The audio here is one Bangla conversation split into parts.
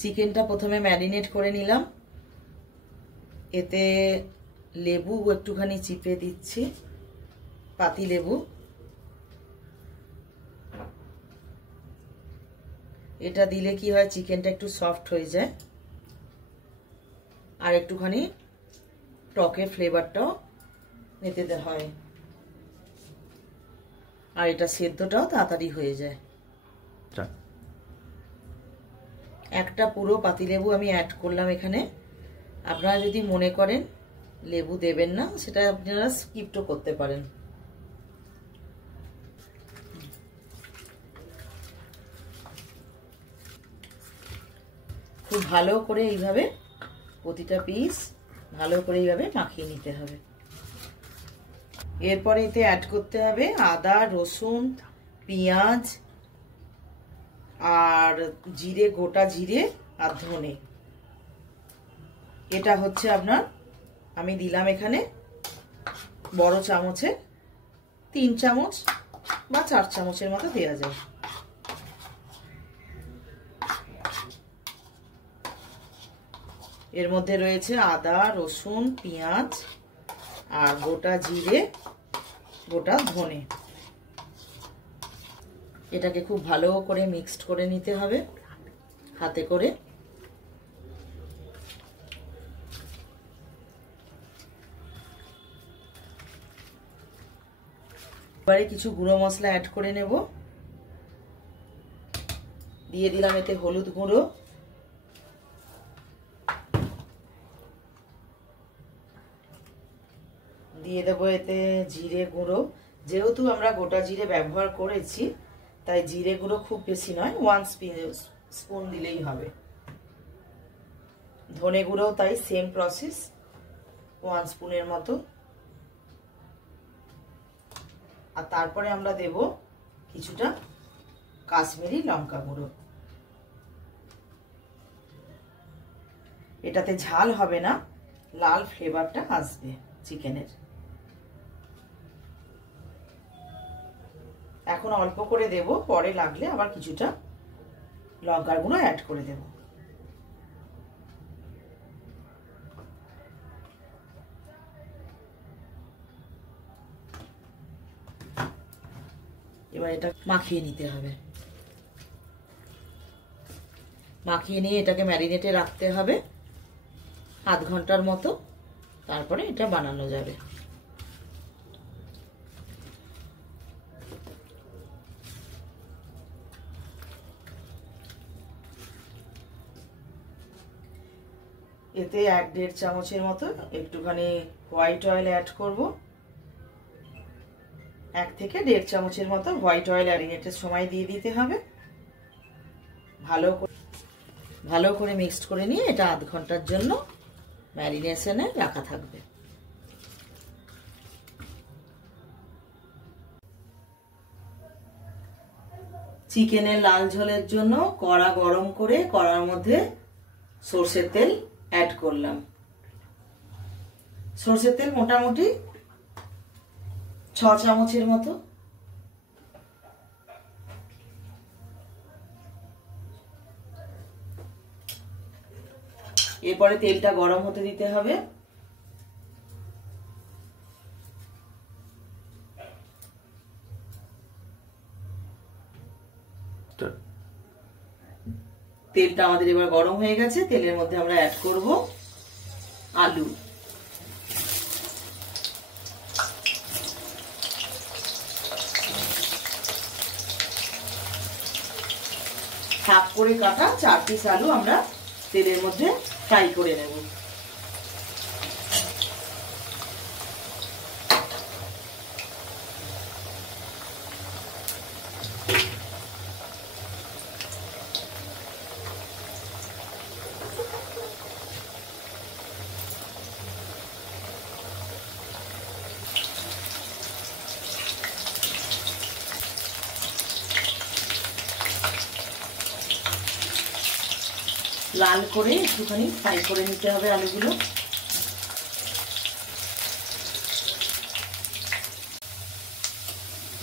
চিকেনটা প্রথমে ম্যারিনেট করে নিলাম। এতে লেবু একটুখানি চিপে দিচ্ছি, পাতি লেবু। এটা দিলে কি হয়, চিকেনটা একটু সফট হয়ে যায় আর একটুখানি টকের ফ্লেভারটাও নিতে হয়, আর এটা সেদ্ধটাও তাড়াতাড়ি হয়ে যায়। একটা পুরো পাতিলেবু আমি অ্যাড করলাম এখানে। আপনারা যদি মনে করেন লেবু দেবেন না, সেটা আপনারা স্কিপও করতে পারেন। খুব ভালো করে এইভাবে প্রতিটা পিস ভালো করে এইভাবে মাখিয়ে নিতে হবে। এরপরে এতে অ্যাড করতে হবে আদা, রসুন, পেঁয়াজ আর জিরে, গোটা জিরে আর ধনে। এটা হচ্ছে আপনার, আমি দিলাম এখানে বড় চামচে 3 চামচ বা 4 চামচের মতো দেওয়া যায়। এর মধ্যে রয়েছে আদা, রসুন, পেঁয়াজ আর গোটা জিরে, গোটা ধনে। এটাকে খুব ভালো করে মিক্সড করে নিতে হবে হাতে করে। এবারে কিছু গুঁড়ো মশলা অ্যাড করে নেব। দিয়ে দিলাম এতে হলুদ গুঁড়ো, দিয়ে দেবো এতে জিরে গুঁড়ো। যেহেতু আমরা গোটা জিরে ব্যবহার করেছি, তাই জিরে গুঁড়ো খুব বেশি নয়, 1 স্পুন দিলেই হবে। ধনে গুঁড়ো তাই সেম প্রসেস, 1 স্পুনের মতো। আর তারপরে আমরা দেব কিছুটা কাশ্মীরি লঙ্কা গুঁড়ো। এটাতে ঝাল হবে না, লাল ফ্লেভারটা আসবে চিকেনের। এখন অল্প করে দেব, পরে লাগলে আবার কিছুটা লঙ্কার গুঁড়ো অ্যাড করে দেব। এবার এটা মাখিয়ে নিতে হবে। মাখিয়ে নিয়ে এটাকে ম্যারিনেটে রাখতে হবে আধ ঘন্টার মতো, তারপরে এটা বানানো যাবে। এতে 1-1.5 চামচের মতো একটুখানি হোয়াইট অয়েল অ্যাড করব। 1 থেকে 1.5 চামচের মতো হোয়াইট অয়েল ম্যারিনেটের সময় দিয়ে দিতে হবে। ভালো করে মিক্সড করে নিয়ে এটা আধ ঘন্টার জন্য ম্যারিনেশনে রাখা থাকবে। চিকেনের লাল ঝোলের জন্য কড়া গরম করে কড়ার মধ্যে সরষের তেল অ্যাড করলাম। সরষের তেল মোটামুটি 6 চামচের মতো। এরপরে তেলটা গরম হতে দিতে হবে। তেলটা আমাদের এবার গরম হয়ে গেছে। তেলের মধ্যে আমরা অ্যাড করব আলু। হাফ করে কাটা 4 পিস আলু আমরা তেলের মধ্যে ফ্রাই করে নেব। লাল করে একটুখানি ফ্রাই করে নিতে হবে আলুগুলো।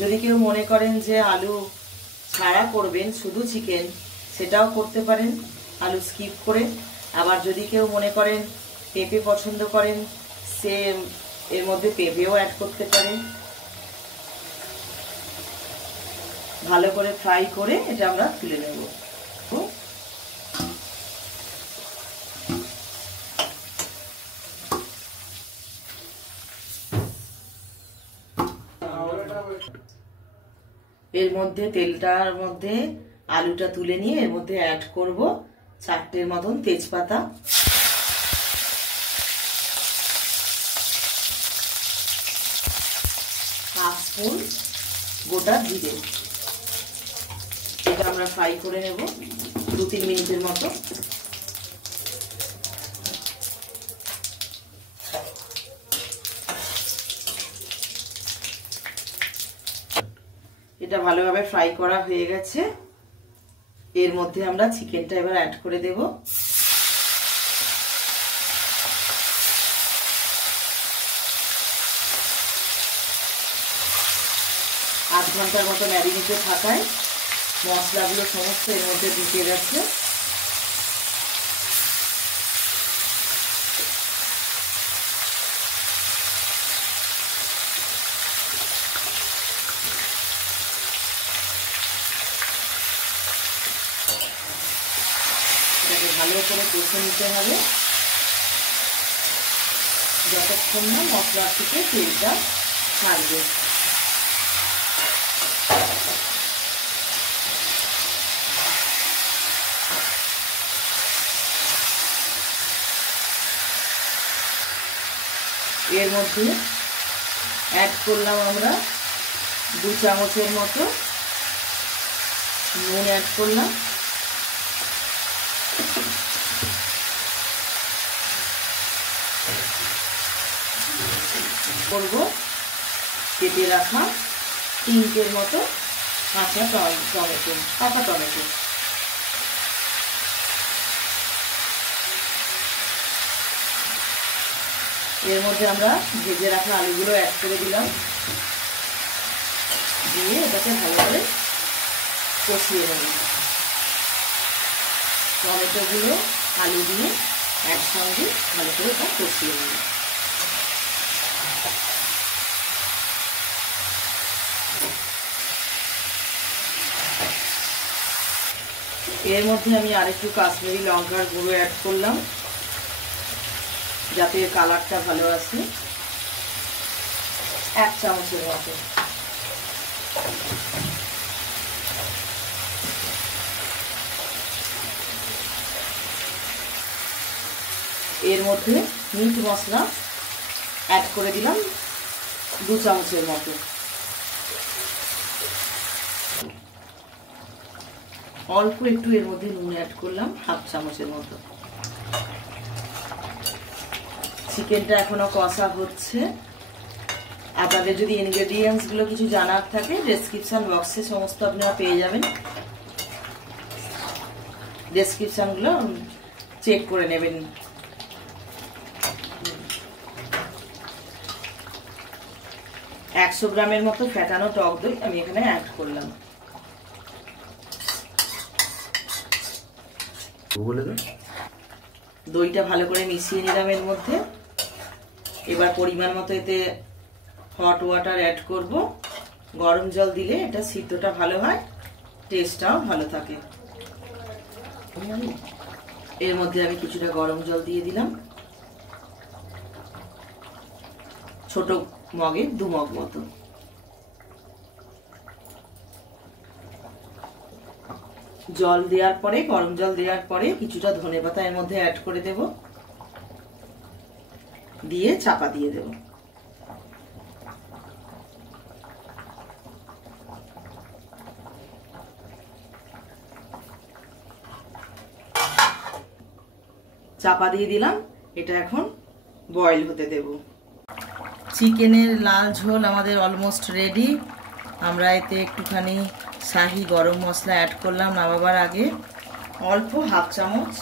যদি কেউ মনে করেন যে আলু ছাড়া করবেন শুধু চিকেন, সেটাও করতে পারেন। আলু স্কিপ করে। আবার যদি কেউ মনে করেন পেঁপে পছন্দ করেন, সে এর মধ্যে পেঁপেও অ্যাড করতে পারেন। ভালো করে ফ্রাই করে এটা আমরা তুলে নেব। এর মধ্যে তেলটার মধ্যে আলুটা তুলে নিয়ে এর মধ্যে অ্যাড করব 4টের মতন তেজপাতা, হাফ স্পুন গোটা জিরে। এটা আমরা ফ্রাই করে নেব 2-3 মিনিটের মতো। এটা ভালোভাবে ফ্রাই করা হয়ে গেছে। এর মধ্যে আমরা চিকেনটা এবার অ্যাড করে দেব। আধ ঘন্টার মতো ম্যারিনেটে থাকায় মশলাগুলো সমস্ত এর মধ্যে ঢুকে গেছে। এটাকে ভালো করে কষে নিতে হবে যতক্ষণ না মশলা থেকে তেলটা ছাড়বে। এর মধ্যে অ্যাড করলাম আমরা 2 চামচের মতো নুন অ্যাড করলাম। করব কেটে রাখা 3টের মতো কাঁচা টমেটো, পাকা টমেটো। এর মধ্যে আমরা ভেজে রাখা আলুগুলো অ্যাড করে দিলাম, দিয়ে এটাকে ভালো করে কষিয়ে নেব। টমেটোগুলো আলু দিয়ে একসঙ্গে ভালো করে তা কষিয়ে নেব। এর মধ্যে আমি আরেকটু কাশ্মীরি লঙ্কার গুঁড়ো অ্যাড করলাম যাতে কালারটা ভালো আসে, 1 চামচের মতো। এর মধ্যে মিট মশলা অ্যাড করে দিলাম 2 চামচের মতো। অল্প একটু এর মধ্যে নুন অ্যাড করলাম 1/2 চামচের মতো। চিকেনটা এখনো কষা হচ্ছে। আপনাদের যদি ইনগ্রেডিয়েন্টস গুলো কিছু জানার থাকে ডেসক্রিপশন বক্সে সমস্ত আপনারা পেয়ে যাবেন, ডেসক্রিপশন গুলো চেক করে নেবেন। 100 গ্রামের মতো ফেটানো টক দই আমি এখানে অ্যাড করলাম। দইটা ভালো করে মিশিয়ে নিলাম এর মধ্যে। এবার পরিমাণ মতো এতে হট ওয়াটার অ্যাড করব। গরম জল দিলে এটা সিদ্ধটা ভালো হয়, টেস্টটাও ভালো থাকে। এর মধ্যে আমি কিছুটা গরম জল দিয়ে দিলাম, ছোট মগে 2 মগ মতো। জল দেওয়ার পরে, গরম জল দেওয়ার পরে কিছুটা ধনেপাতা এর মধ্যে অ্যাড করে দেব, দিয়ে চাপা দিয়ে দেব। চাপা দিয়ে দিলাম, এটা এখন বয়েল হতে দেব। চিকেনের লাল ঝোল আমাদের অলমোস্ট রেডি। আমরা এতে একটুখানি শাহি গরম মশলা অ্যাড করলাম নামাবার আগে, অল্প 1/2 চামচ।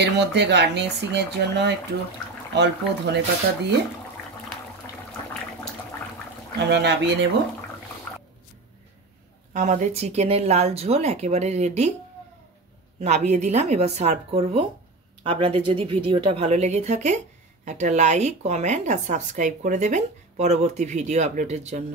এর মধ্যে গার্নিশিং এর জন্য একটু অল্প ধনেপাতা দিয়ে আমরা নামিয়ে নেব। আমাদের চিকেনের লাল ঝোল একেবারে রেডি। নাবিয়ে দিলাম, এবার সার্ভ করব। আপনাদের যদি ভিডিওটা ভালো লেগে থাকে একটা লাইক, কমেন্ট আর সাবস্ক্রাইব করে দেবেন পরবর্তী ভিডিও আপলোডের জন্য।